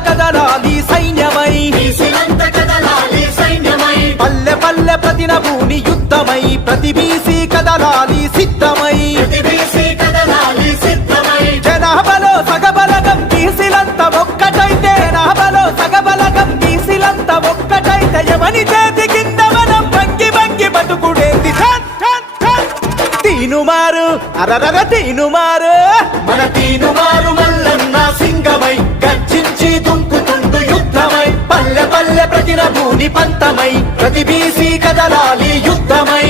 కదలాలి సైన్యమై పల్లె పల్లె ప్రతి నభూని యుద్ధమై ప్రతి బీసీ కదలాలి సిద్ధమై జనాభాలో సగబలగం బీసీలంతా ఒక్కటైతే జనాభాలో సగబలగం బీసీలంతా ఒక్కటైతే ఎవని చేతి కింద మనం వంగి వంగి బతుకుడేంది తీనుమారు అరరర తీనుమారు మన తీనుమారు మల్లన్న సింగమై గర్జించి దుంకుతుండు యుద్ధమై పల్లె పల్లె ప్రతిన భూని పంతమై ప్రతి బీసీ కదలాలి యుద్ధమై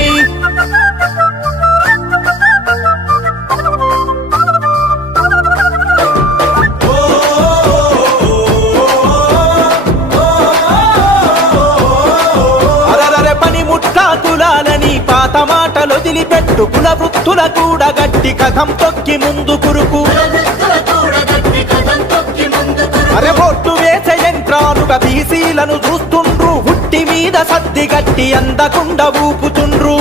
తులాలని పాత మాటలు వదిలిపెట్టు కుల వృత్తుల కూడా గట్టి కథం తొక్కి ముందు కురుకు అరే బొట్టు వేసే యంత్రాలుగా బీసీలను చూస్తుండ్రు హుట్టి మీద సద్ది గట్టి అందకుండా ఊపుతుండ్రు